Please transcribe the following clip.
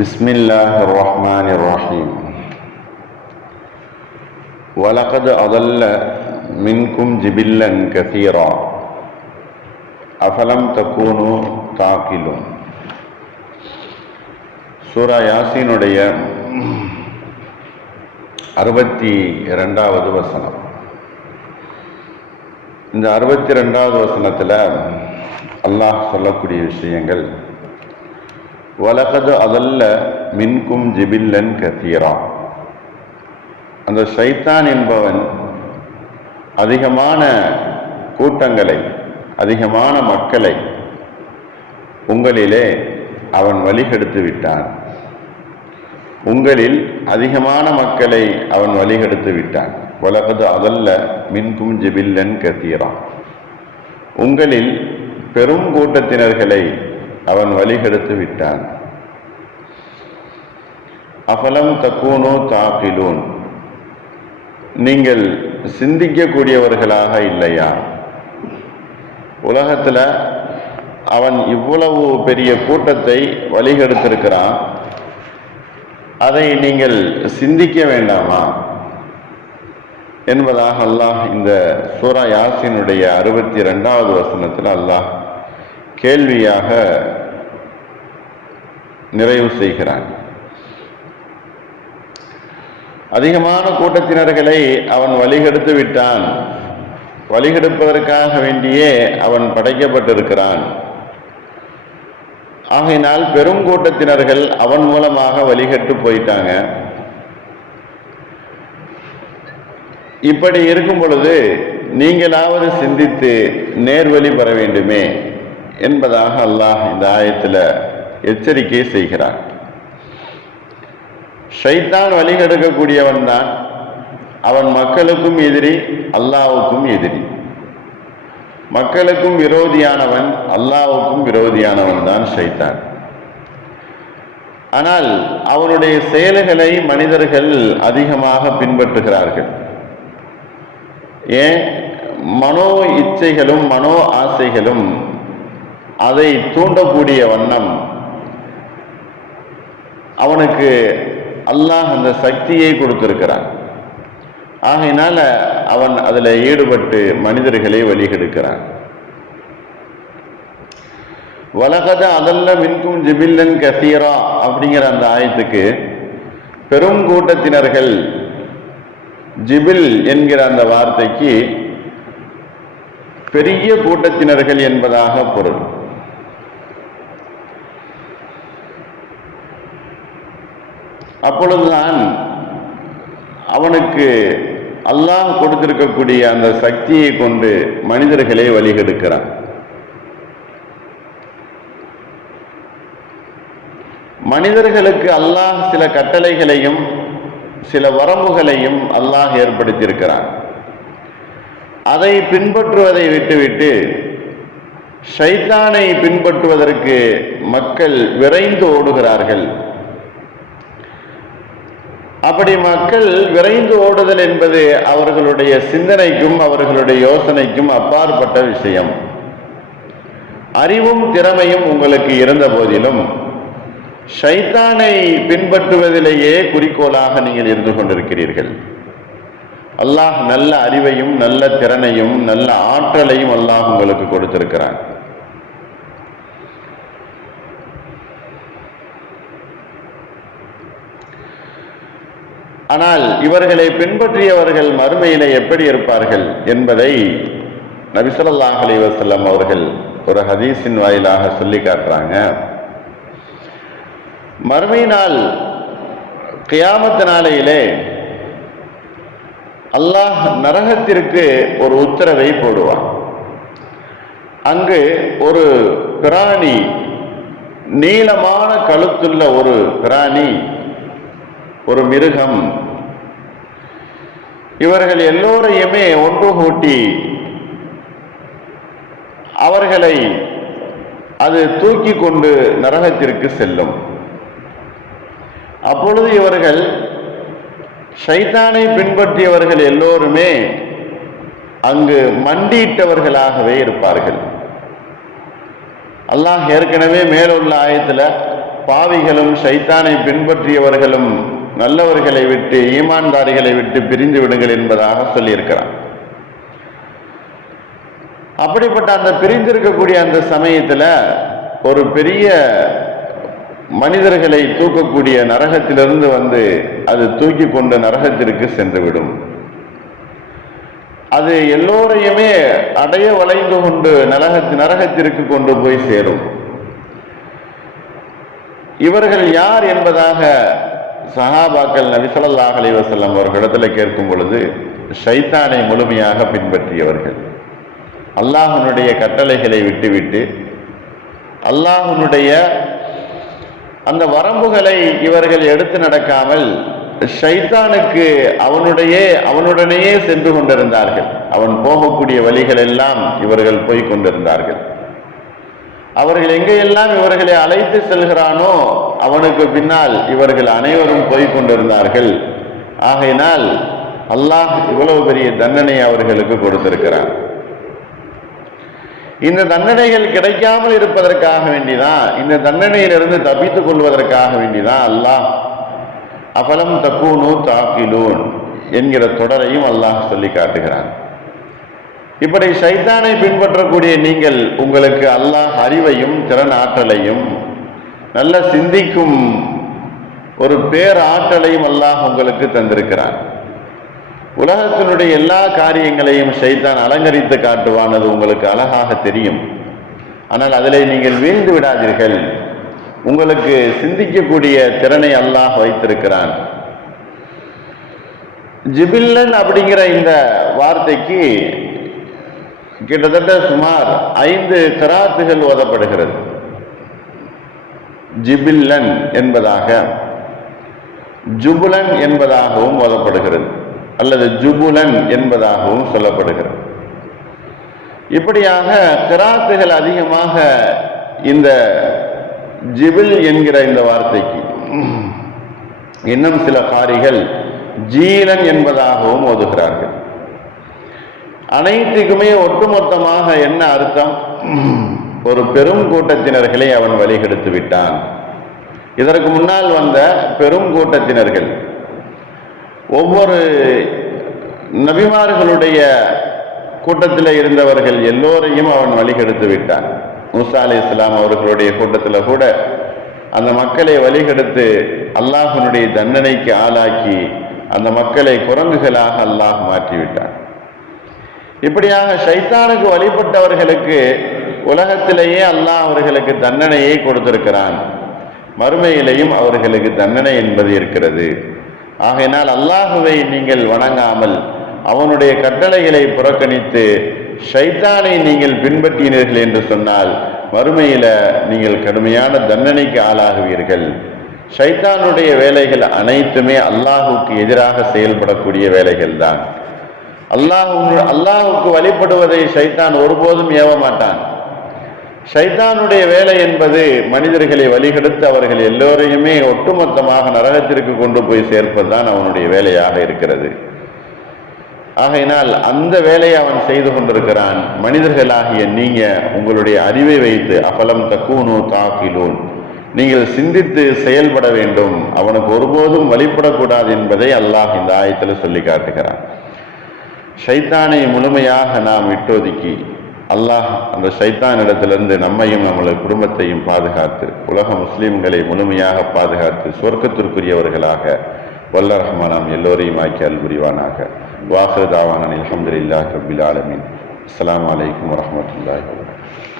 بسم الله الرحمن الرحيم ولقد أضل منكم جبلا كثيرا أفلم تكونوا تعقلون சூரா யாசீனுடைய 62வது வசனம். இந்த 62வது வசனத்தில் அல்லாஹ் சொல்லக்கூடிய விஷயங்கள், வலகது அதல்ல மின்கும் ஜிபில்லன் கதீரா. அந்த ஷைத்தான் என்பவன் அதிகமான கூட்டங்களை, அதிகமான மக்களை உங்களிலே அவன் வழிகெடுத்து விட்டான். உங்களில் அதிகமான மக்களை அவன் வழிகெடுத்து விட்டான். வலகது அதல்ல மின்கும் ஜிபில்லன் கதீரா. உங்களில் பெரும் கூட்டத்தினர்களை அவன் வழிகெடுத்து விட்டான். அஃபலம் தக்கூனு தாக்கிலூன். நீங்கள் சிந்திக்கக்கூடியவர்களாக இல்லையா? உலகத்தில் அவன் இவ்வளவு பெரிய கூட்டத்தை வழிகெடுத்திருக்கிறான், அதை நீங்கள் சிந்திக்க வேண்டாமா என்பதாக அல்லாஹ் இந்த சூரா யாசீனுடைய 62வது வசனத்தில் அல்லாஹ் கேள்வியாக நிறைவு செய்கிறான். அதிகமான கூட்டத்தினர்களை அவன் வழிகெடுத்து விட்டான். வழிகெடுப்பதற்காக வேண்டியே அவன் படைக்கப்பட்டிருக்கிறான். ஆகையினால் பெரும் கூட்டத்தினர்கள் அவன் மூலமாக வழிகெட்டு போயிட்டாங்க. இப்படி இருக்கும் பொழுது நீங்களாவது சிந்தித்து நேர்வழி பெற வேண்டுமே என்பதாக அல்லாஹ் இந்த ஆயத்தில் எச்சரிக்கை செய்கிறான். ஷைத்தான் வழிகெடுக்கக்கூடியவன் தான். அவன் மக்களுக்கும் எதிரி, அல்லாஹ்வுக்கும் எதிரி. மக்களுக்கும் விரோதியானவன், அல்லாஹ்வுக்கும் விரோதியானவன் தான் ஷைத்தான். ஆனால் அவனுடைய செயல்களை மனிதர்கள் அதிகமாக பின்பற்றுகிறார்கள். ஏன்? மனோ இச்சைகளும் மனோ ஆசைகளும் அதை தூண்டக்கூடிய வண்ணம் அவனுக்கு அல்லாஹ் அந்த சக்தியை கொடுத்திருக்கிறான். ஆகையினால அவன் அதில் ஈடுபட்டு மனிதர்களை வழிகெடுக்கிறான். வலகத அதல்ல மின்கும் ஜிபில்லன் கசீரா அப்படிங்கிற அந்த ஆயத்துக்கு பெரும் கூட்டத்தினர்கள், ஜிபில் என்கிற அந்த வார்த்தைக்கு பெரிய கூட்டத்தினர்கள் என்பதாக பொருள். அப்பொழுதுதான் அவனுக்கு அல்லாஹ் கொடுத்திருக்கக்கூடிய அந்த சக்தியை கொண்டு மனிதர்களை வழிகெடுக்கிறான். மனிதர்களுக்கு அல்லாஹ் சில கட்டளைகளையும் சில வரம்புகளையும் அல்லாஹ் ஏற்படுத்தியிருக்கிறான். அதை பின்பற்றுவதை விட்டுவிட்டு ஷைத்தானை பின்பற்றுவதற்கு மக்கள் விரைந்து ஓடுகிறார்கள். அப்படி மக்கள் விரைந்து ஓடுதல் என்பது அவர்களுடைய சிந்தனைக்கும் அவர்களுடைய யோசனைக்கும் அப்பாற்பட்ட விஷயம். அறிவும் திறமையும் உங்களுக்கு இருந்த போதிலும் ஷைத்தானை பின்பற்றுவதிலேயே குறிக்கோளாக நீங்கள் இருந்து கொண்டிருக்கிறீர்கள். அல்லாஹ் நல்ல அறிவையும் நல்ல திறனையும் நல்ல ஆற்றலையும் அல்லாஹ் உங்களுக்கு கொடுத்திருக்கிறான். ஆனால் இவர்களை பின்பற்றியவர்கள் மறுமையிலே எப்படி இருப்பார்கள் என்பதை நபி ஸல்லல்லாஹு அலைஹி வஸல்லம் அவர்கள் ஒரு ஹதீஸின் வாயிலாக சொல்லி காட்டுறாங்க. மறுமை நாள் கியாமத் நாளையிலே அல்லாஹ் நரகத்திற்கு ஒரு உத்தரவை போடுவான். அங்கு ஒரு பிராணி, நீளமான கழுத்துள்ள ஒரு பிராணி, ஒரு மிருகம், இவர்கள் எல்லோரையுமே ஒன்று கூட்டி அவர்களை அது தூக்கி கொண்டு நரகத்திற்கு செல்லும். அப்பொழுது இவர்கள் ஷைத்தானை பின்பற்றியவர்கள் எல்லோருமே அங்கு மண்டியிட்டவர்களாகவே இருப்பார்கள். அல்லாஹ் ஏற்கனவே மேலுள்ள ஆயத்தில் பாவிகளும் ஷைத்தானை பின்பற்றியவர்களும் நல்லவர்களை விட்டு ஈமான்தாரிகளை விட்டு பிரிந்து விடுங்கள் என்பதாக சொல்லியிருக்கிறான். அப்படிப்பட்ட அந்த பிரிந்திருக்கக்கூடிய அந்த சமயத்தில் ஒரு பெரிய மனிதர்களை தூக்கக்கூடிய நரகத்திலிருந்து வந்து அது தூக்கி கொண்டு நரகத்திற்கு சென்றுவிடும். அது எல்லோரையுமே அடைய வளைந்து கொண்டு நரகத்திற்கு கொண்டு போய் சேரும். இவர்கள் யார் என்பதாக சஹாபாக்கள் நபி ஸல்லல்லாஹு அலைஹி வஸல்லம் அவர்களிடத்தில் கேட்கும் பொழுது, ஷைத்தானை முழுமையாக பின்பற்றியவர்கள், அல்லாஹ்வுடைய கட்டளைகளை விட்டுவிட்டு அல்லாஹ்வுடைய அந்த வரம்புகளை இவர்கள் எடுத்து நடக்காமல் ஷைத்தானுக்கு அவனுடனேயே சென்று கொண்டிருந்தார்கள். அவன் போகக்கூடிய வழிகள் எல்லாம் இவர்கள் போய் கொண்டிருந்தார்கள். அவர்கள் எங்கெல்லாம் இவர்களை அழைத்து செல்கிறானோ அவனுக்கு பின்னால் இவர்கள் அனைவரும் போய் கொண்டிருந்தார்கள். ஆகையினால் அல்லாஹ் இவ்வளவு பெரிய தண்டனை அவர்களுக்கு கொடுத்திருக்கிறான். இந்த தண்டனைகள் கிடைக்காமல் இருப்பதற்காக வேண்டிதான், இந்த தண்டனையிலிருந்து தப்பித்துக் கொள்வதற்காக வேண்டிதான் அல்லாஹ் அஃபலம் தக்கூனு தாக்கிலூன் என்கிற தொடரையும் அல்லாஹ் சொல்லி காட்டுகிறான். இப்படி ஷைத்தானை பின்பற்றக்கூடிய நீங்கள், உங்களுக்கு அல்லாஹ் அறிவையும் திறன் ஆற்றலையும் நல்ல சிந்திக்கும் ஒரு பேராற்றலையும் அல்லாஹ் உங்களுக்கு தந்திருக்கிறான். உலகத்தினுடைய எல்லா காரியங்களையும் ஷைத்தான் அலங்கரித்து காட்டுவான், அது உங்களுக்கு அழகாக தெரியும். ஆனால் அதிலே நீங்கள் வீழ்ந்து விடாதீர்கள். உங்களுக்கு சிந்திக்கக்கூடிய திறனை அல்லாஹ் வைத்திருக்கிறான். ஜிபில்லன் அப்படிங்கிற இந்த வார்த்தைக்கு கிட்டத்தட்ட சுமார் 5 கிராத்துகள் ஓதப்படுகிறது. ஜிபில்லன் என்பதாக, ஜுபுலன் என்பதாகவும் ஓதப்படுகிறது, அல்லது ஜுபுலன் என்பதாகவும் சொல்லப்படுகிறது. இப்படியாக கிராத்துகள் அதிகமாக இந்த ஜிபில் என்கிற இந்த வார்த்தைக்கு, இன்னும் சில காரிகள் ஜீலன் என்பதாகவும் ஓதுகிறார்கள். அனைத்துக்குமே ஒட்டுமொத்தமாக என்ன அர்த்தம்? ஒரு பெரும் கூட்டத்தினர்களை அவன் வழிகெடுத்து விட்டான். இதற்கு முன்னால் வந்த பெரும் கூட்டத்தினர்கள், ஒவ்வொரு நபிமார்களுடைய கூட்டத்தில் இருந்தவர்கள் எல்லோரையும் அவன் வழிகெடுத்து விட்டான். மூசா அலைஹிஸ்ஸலாம் அவர்களுடைய கூட்டத்தில் கூட அந்த மக்களை வழிகெடுத்து அல்லாஹ்வினுடைய தண்டனைக்கு ஆளாக்கி அந்த மக்களை குரங்குகளாக அல்லாஹ் மாற்றிவிட்டான். இப்படியாக ஷைத்தானுக்கு வழிபட்டவர்களுக்கு உலகத்திலேயே அல்லாஹ் அவர்களுக்கு தண்டனையை கொடுத்திருக்கிறான். மறுமையிலேயும் அவர்களுக்கு தண்டனை என்பது இருக்கிறது. ஆகையினால் அல்லாஹுவை நீங்கள் வணங்காமல் அவனுடைய கட்டளைகளை புறக்கணித்து ஷைத்தானை நீங்கள் பின்பற்றினீர்கள் என்று சொன்னால் மறுமையில நீங்கள் கடுமையான தண்டனைக்கு ஆளாகுவீர்கள். ஷைத்தானுடைய வேலைகள் அனைத்துமே அல்லாஹுக்கு எதிராக செயல்படக்கூடிய வேலைகள் தான். அல்லாஹுக்கு வழிபடுவதை ஷைத்தான் ஒருபோதும் ஏவ மாட்டான். ஷைத்தானுடைய வேலை என்பது மனிதர்களை வழிகெடுத்து அவர்கள் எல்லோரையுமே ஒட்டுமொத்தமாக நரகத்திற்கு கொண்டு போய் சேர்ப்பதுதான் அவனுடைய வேலையாக இருக்கிறது. ஆகையினால் அந்த வேலையை அவன் செய்து கொண்டிருக்கிறான். மனிதர்களாகிய நீங்க உங்களுடைய அறிவை வைத்து அஃபலம் தக்கூனு தாக்கிலூன், நீங்கள் சிந்தித்து செயல்பட வேண்டும். அவனுக்கு ஒருபோதும் வழிபடக்கூடாது என்பதை அல்லாஹ் இந்த ஆயத்தில் சொல்லி காட்டுகிறான். ஷைத்தானை முழுமையாக நாம் விட்டொதுக்கி அல்லாஹ் அந்த ஷைத்தானிடத்திலிருந்து நம்மையும் நம்மளது குடும்பத்தையும் பாதுகாத்து உலக முஸ்லிம்களை முழுமையாக பாதுகாத்து சொர்க்கத்திற்குரியவர்களாக வல்ல ரஹ்மான் நாம் எல்லோரையும் ஆக்கி அருள் புரிவானாக. வாஹிரு தாவானா அல்ஹம்துலில்லாஹி ரப்பில் ஆலமீன். அஸ்ஸலாமு அலைக்கும் வரஹ்மத்துல்லாஹி வபரகாத்துஹு.